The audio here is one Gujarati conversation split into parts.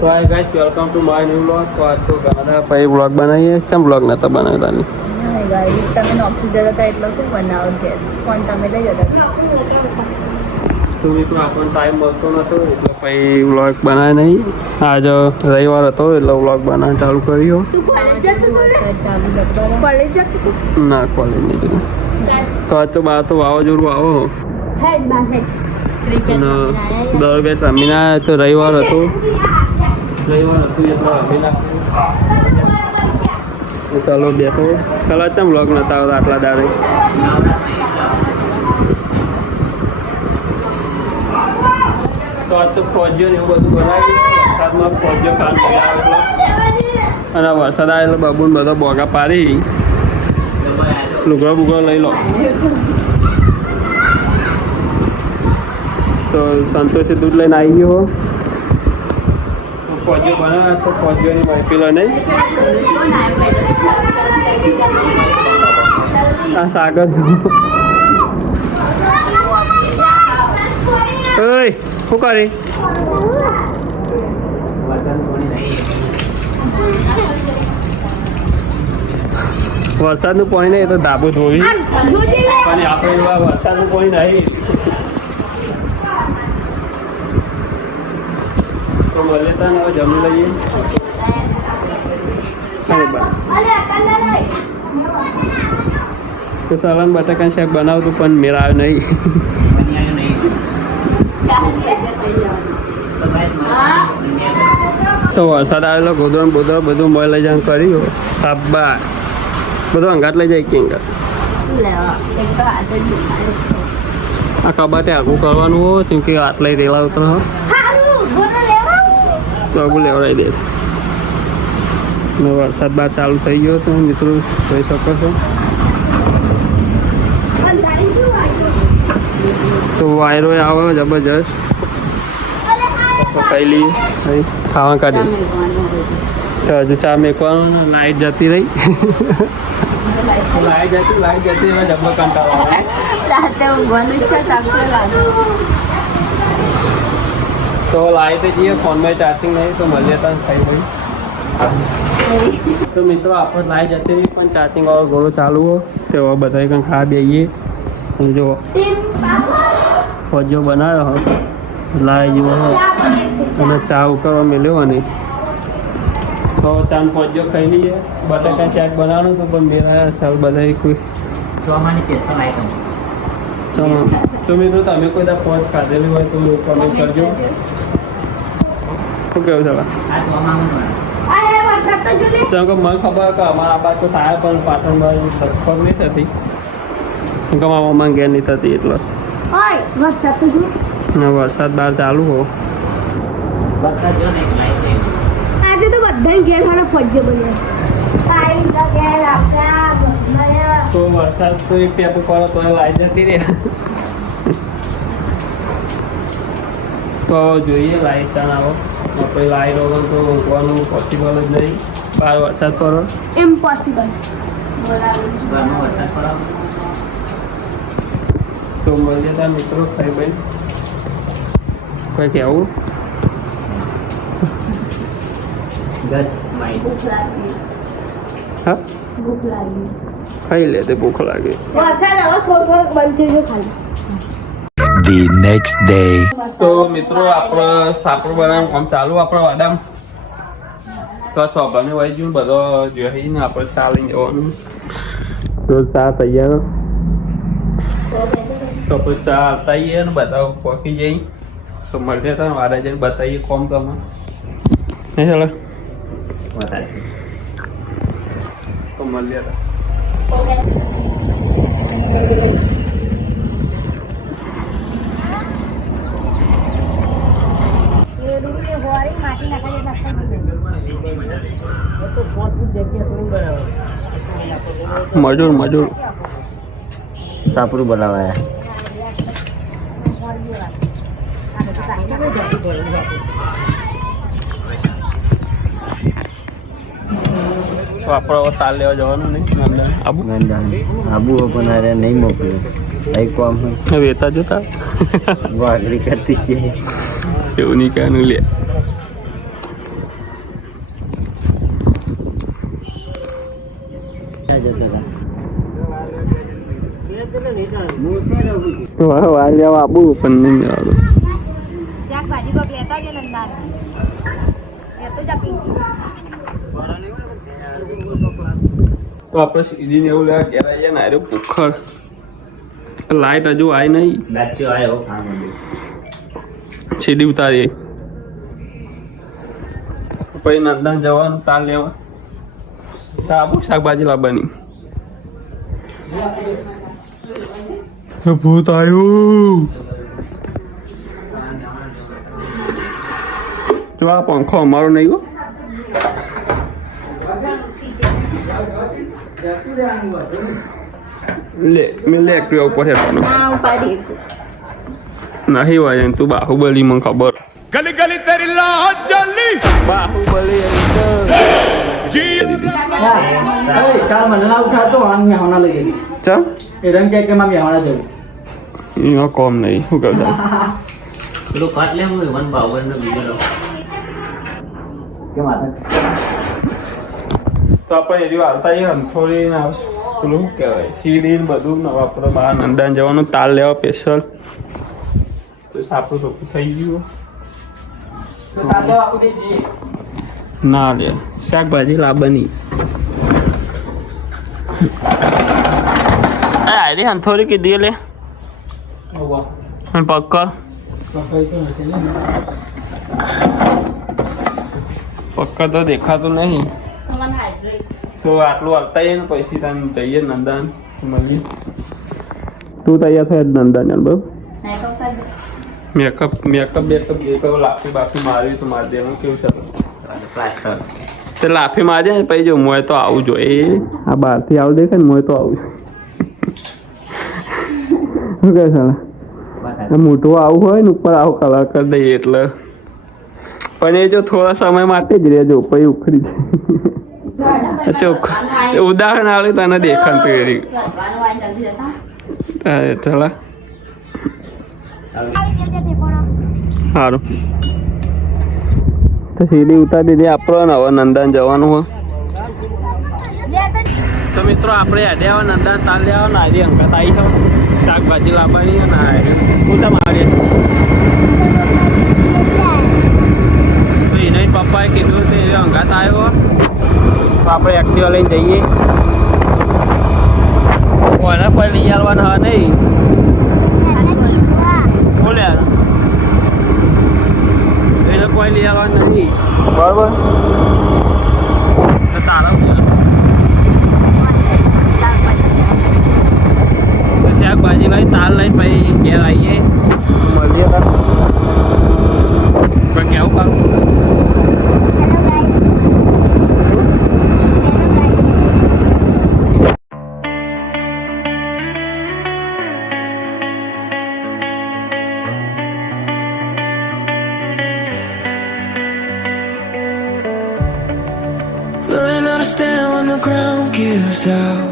तो hi guys welcome to my new vlog. तो आज तो गाना भाई व्लॉग बनाइए કેમ વ્લોગ નતો બનાવેલા ની ગાઈસ તમે નોકરી જતા હતા એટલે શું બનાવો છે ફોન તમે લઈ જતા તો મિત્રો આપણને ટાઈમ મળતો નતો એટલે ભાઈ વ્લોગ બનાવે નહીં આજ રવિવાર હતો એટલે વ્લોગ બનાવવાનું ચાલુ કર્યો તું કોલેજ જતો ના કોલેજ નહીં જતો તો આજ તો બહાર તો વાવાઝોડું આવો હેડ બા હેડ અને દર બે રમીને તો રવિવાર હતો એટલે રમીને ચાલો બેઠો પેલા ચમ વ્લોગ નતા આવતા આટલા દાડે તો આજ તો ફોજીઓ ને એવું બધું બનાવ્યું વરસાદમાં ફોજીઓ કામ કર્યા અને વરસાદ આવે એટલે બાબુને બધા બોગા પાડી લુગડો બુગડો લઈ લો તો સંતોષે દૂધ લઈને આવી ગયો ફોજીઓ બનાવે તો ફોજીઓની મહેફિલ નહીં આ સાગર ઓય શું કરી વરસાદનું પાણી નહીં તો ધાબુ ધોવી અને આપણે વરસાદનું પાણી નહીં તો મળે તો હવે જમી લઈએ તો સલાન બટાકાનું શાક બનાવતું પણ મેળાવે નહીં તો વરસાદ આવેલો ગોદરો બોદરો બધું મોય લઈ જવાનું કર્યું સાબા બધું અંગાત લઈ જાય કે અંગાત આ કબાટે આગું કરવાનું હોય કેમ કે આટલા રેલા ઉતર તો આગું લેવડાવી દે વરસાદ બાદ ચાલુ થઈ ગયો તો મિત્રો જોઈ શકો છો તો વાયરો આવે જબરજસ્ત પહેલી ખાવા કાઢી તો હજુ ચા મેકવાનું ને લાઈટ જતી રહી લાઈટ જતી એમાં જબ્બર કંટાળો તો લાઈટ જઈએ ફોનમાં ચાર્જિંગ નહીં તો મળીએ તો થઈ ગઈ તો મિત્રો આપણે લાઈટ જતી રહી પણ ચાર્જિંગ વાળો ઘોડો ચાલુ હોય તો બધા કંઈ ખા દઈએ સમજો ફોજીઓ બનાવ્યો હોય લાઈ જેવો અને ચા ઉકળવા મેળ્યો નહીં તો ચાંદ ફોજીઓ ખાઈ લઈએ બટાકા શાક બનાવવાનું તો પણ મેરા ચાલ બધા કોઈ તો મિત્રો તમે કોઈ દા ફોજ ખાધેલી હોય તો કમેન્ટ કરજો શું કેવું છે કે મને ખબર કે અમારા બાદ તો થાય પણ પાટણમાં સરખો નહીં થતી કે મારા મમ્મા ઘેર નહીં થતી એટલે વરસાદ બહાર ચાલુ હો આજે તો બધા ઘેર મારા ફોજીઓ બન્યા તો વરસાદ તો એક ટેપો પડો તો લાઈ જતી રહે તો જોઈએ લાઈટ ચાણ આવો આપણે લાઈટ વગર તો ઊંઘવાનું પોસિબલ જ નહીં બહાર વરસાદ પડો ઇમ્પોસિબલ તો મળીએ ત્યાં મિત્રો ખાઈ ભાઈ કોઈ કહેવું હા ખાઈ લે તે ભૂખ લાગે The next day. તો મિત્રો આપણે સાપડ બનાવવાનું કામ ચાલુ આપણે વાડામ તો સોભાની વાઈ ગયું બધો જોઈને આપણે ચાલીને જવાનું તો ચા તૈયાર તો પછી ચા આવતાઈએ ને બધા પહોંચી જઈ તો મળશે તો વાડા જઈને બતાવીએ કોમ તમે નહીં ચાલે તો મળીએ મજૂર સાપરું બનાવાયા તો આપણે તાલ લેવા જવાનું નહીં આબુ આબુ પણ અરે નહીં મોકલ્યું કઈ કામ વેતા જોતા વાઘરી કરતી છે એવું નહીં કહેવાનું લે જતા વાર લેવા આવું પણ નહીં મેળવતું. શાકભાજી કોક લેતા જ નંદા લેતો જા પી તો આપણે સીડીને એવું લેવા ઘેર આવીએ ને આર્યો પુખર લાઈટ હજુ આવી નહીં. દાચ્યો આવ્યો ખાવા સીડી ઉતારીએ પછી નંદન જવાનું તાલ લેવા આબુ શાકભાજી લાવવાની. ભૂત આવ્યું. જો આ પંખો અમારો નહીં હો. લે મેં લે એકટીવા ઉપર હેઠવાનું ના ઉપાડી નહીં હોય તું બાહુબલી મને ખબર. गली गली तेरी लात जली બાહુબલી जी કાલ મને ના ઉઠાતો આમ મેહોણા લઈ ગઈ ચમ એ રંગ કે માં મેહોણા જવું એનો કોમ નહીં શું કરતા. પેલું કાટ લે હું વન બાવન નો બીજો કે માથે તો આપણે એવી વાર્તા એ હંથોડી ને પેલું શું કહેવાય સીડી ને બધું ને આપણે બહાર નંદાન જવાનું તાલ લેવા સ્પેશિયલ. તો સાપડું ટોપું થઈ ગયું. ના લે શાકભાજી લાવવાની. આરી હંથોડી કીધી લે અને પકડ પક્કા તો દેખાતું નહીં. તો આટલું હાલતા ને પછી તને જઈએ નંદન મળીએ. તું તૈયાર થાય નંદન ચાલ બરાબર. મેકઅપ બેકઅપ લાફી બાફી મારવી તો મારી દેવાનું. કેવું છે પ્લાસ્ટર તે લાફી મારી ને પછી જો મોય તો આવું જોઈએ. આ બહારથી આવું દેખાય ને મોય તો આવું શું કહે છે મોટું આવું હોય ને ઉપર આવું કલર કરી દઈએ એટલે. પણ એ જો થોડા સમય માટે જ રહેજો પછી ઉખડી જાય. ચોખ્ખ ઉદાહરણ આવે તને દેખાતું એ ચલા સારું. તો સીડી ઉતારી દીધી આપણો ને હવે નંદન જવાનું હોય. તો મિત્રો આપણે અડ્યા નંદન તાલ લેવા ને આજે અંકત આવી છે શાકભાજી લાવવાની ને પૂછા મારીએ. તો એને પપ્પાએ કીધું કે અંગાત આવ્યો તો આપણે એક્ટિવા લઈને જઈએ. કોને પણ લઈ આવવાના હા નહીં બોલ્યા એને કોઈ લઈ આવવાનું નથી બરાબર. તો તારા શાકભાજી લઈ તાલ લઈ પછી ઘેર આવીએ મળીએ. પણ કેવું કરું Learning how to stand when the ground gives out.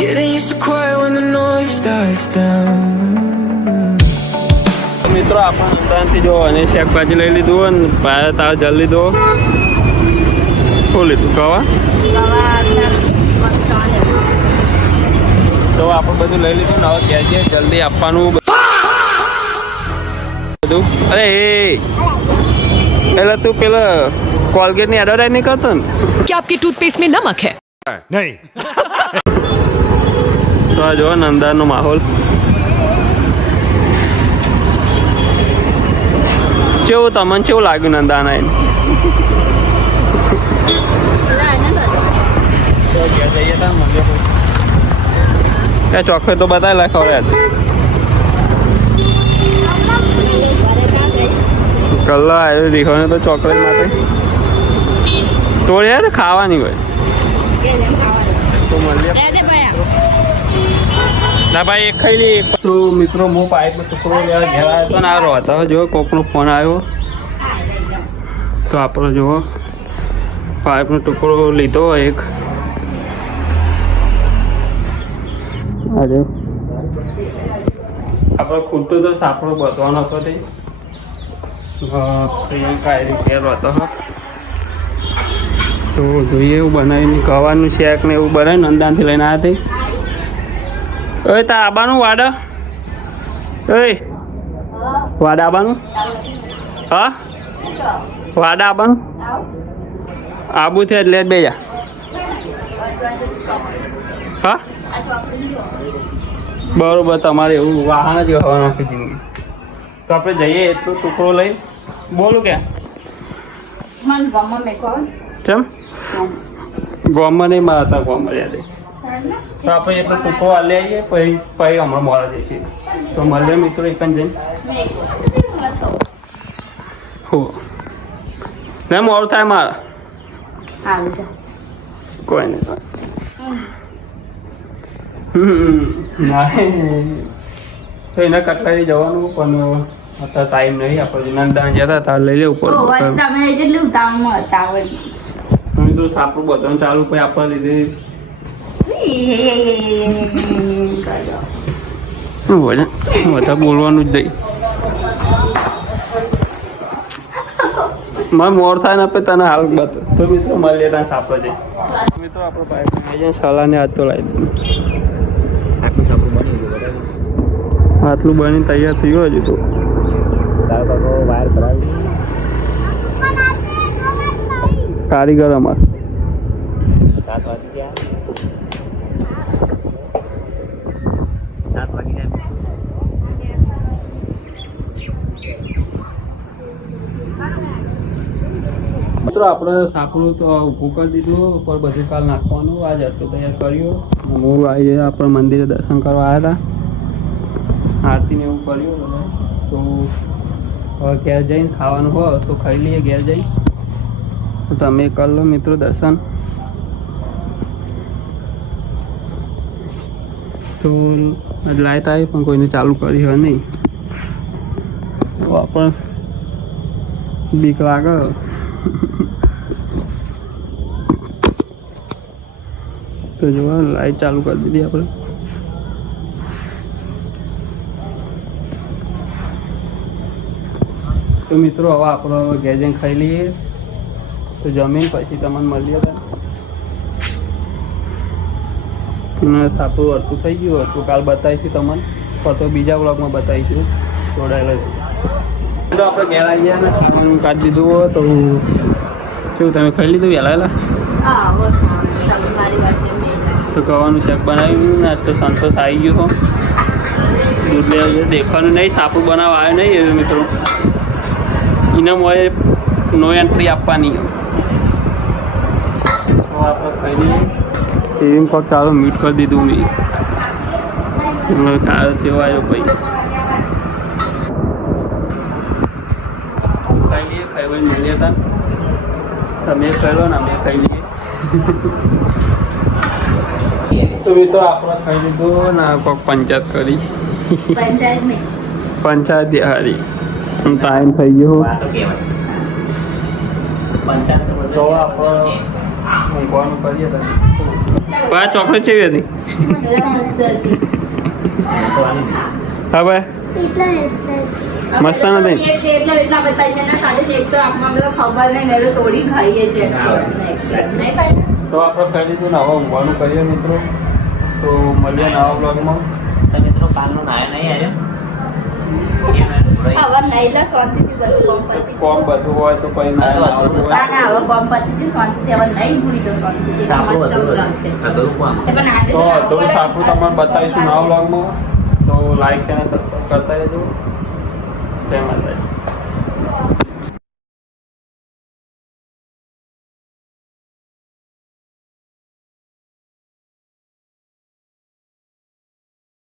Getting used to quiet when the noise dies down. મિત્રો આપણે અંદાજથી જો અને શાકભાજી લઈ લીધું ને પાયા તાવ જલ લીધો. શું લીધું કવા તો આપણે બધું લઈ લીધું ને હવે ઘેર જઈએ જલ્દી આપવાનું બધું. અરે એ એટલે તું પેલા કોલગેટ ની એડવર્ટાઈઝ નહીં કરતો ને क्या आपके टूथपेस्ट में नमक है? नहीं તો આ જો નંદાનો માહોલ કેવું તમને કેવું લાગ્યું નંદાના એને ત્યાં ચોકલેટ તો બતાવેલા ખવડાય કલ્લો આવ્યો રીખોને તો ચોકલેટ માટે તોડ્યા ને ખાવાની હોય તો મળીએ ના ભાઈ એક ખાઈ લઈએ. તો મિત્રો હું પાઇપનો ટુકડો લેવા ઘેર આવ્યો હતો ને આ રોતો જો કોકનો ફોન આવ્યો તો આપણો જુઓ પાઇપનો ટુકડો લીધો એક. અરે આપણે ખૂટતો તો સાપડો બચવાનો હતો તે પ્રિયંકા એ રિપેર હતો તો જોઈએ એવું બનાવીને ગવાનું શેક ને એવું બનાવીને અંદાજથી લઈને આવ્યા તે ઓય તા આબાનું વાડા ઓય વાડા આબાનું હા વાડા આબાનું આબુ છે એટલે જ બે જા હા બરોબર તમારે એવું વાહન જ હવા નાખી જિંદગી તો આપણે જઈએ એટલો ટુકડો લઈ બોલું કે મને ગમે મેં કોણ કેમ ગોમાં નહીં મારતા ગોમાં યાદ તો આપણે એટલો ટુકડો લઈ આવીએ પછી હમણાં મોડા જઈશું તો મળીએ મિત્રો એક જ જઈને હો ને મોડું થાય મારા કોઈ નહીં ના તો એને કટલાઈ જવાનું પણ અત્યારે ટાઈમ નહીં આપણે નંદા જતા તાર લઈ લેવું પડે તમે જેટલી ઉતાવળમાં હતા તો સાપડું બધાને ચાલુ પછી આપવા લીધે બધા બોલવાનું જ નહીં મારે મોર થાય ને તને હાલ બત તો મિત્રો મળીએ ત્યાં સાપડે છે મિત્રો આપણો બાઈક જઈને સલાહને હાથ તો લાવી દઉં આટલું બની તૈયાર થયું હજુ તો વાયર કરાવી કારીગર અમાર 7 વાગી ગયા 7 વાગી ગયા મિત્રો આપણે સાપડું તો ઊભું કરી દીધું ઉપર બધે કાલ નાખવાનું આજ હતું તૈયાર કર્યું હું આવી આપણે મંદિરે દર્શન કરવા આવ્યા હતા આરતીને એવું કર્યું તો હવે ઘેર જઈને ખાવાનું હોય તો ખાઈ લઈએ ઘેર જઈને તો તમે કરી લો મિત્રો દર્શન તો લાઇટ આવી પણ કોઈને ચાલુ કરી હોય નહીં તો આપણે બીક લાગે તો જોવા લાઈટ ચાલુ કરી દીધી આપણે તો મિત્રો હવે આપણો ઘેર જઈને ખાઈ લઈએ તો જમીન પછી તમને મળીએ અને સાપડું અડધું થઈ ગયું હતું કાલ બતાવીશું તમને તો બીજા બ્લોગમાં બતાવીશું જોડાયેલા તો આપણે ઘેર આવી ગયા ને ખાવાનું કાઢી દીધું હોય તો કેવું તમે ખાઈ લીધું વહેલા તો ગવાનું શાક બનાવ્યું ને આજ તો સંતોષ આવી ગયો હો દૂધ લેવા દેખવાનું નહીં સાપડું બનાવવા આવ્યો નહીં એવું મિત્રો એને મોએ નો એન્ટ્રી આપવાની તો આપણે ખાઈ લઈએ એમ ફક્ત ચાલો મીટ કરી દીધું મેં કાળો થયો આવ્યો ભાઈ ખાઈ લઈએ ખાઈ ભાઈ મળીએ હતા તમે કરો ને અમે ખાઈ લઈએ તો બી તો આપણે ખાઈ લીધું ને કોઈક પંચાયત કરી પંચાયત હારી ટાઈમ થઈ ગયો તો આપણે ઊંઘવાનું કરીએ તો ચોકલેટ કેવી હતી હા ભાઈ મસ્ત નથી તો આપણે ખાઈ લીધું ને હવે ઊંઘવાનું કરીએ મિત્રો તો મળીએ નવા બ્લોગમાં મિત્રો કાલનો નાયો નહીં આવ્યો કોમ બધું હોય તો પછી ના તો થોડું સાપડું તમને બતાવીશું નવા બ્લોગમાં તો લાઈક ચેનલ સબસ્ક્રાઈબ કરતા રહેજો જય માતાજી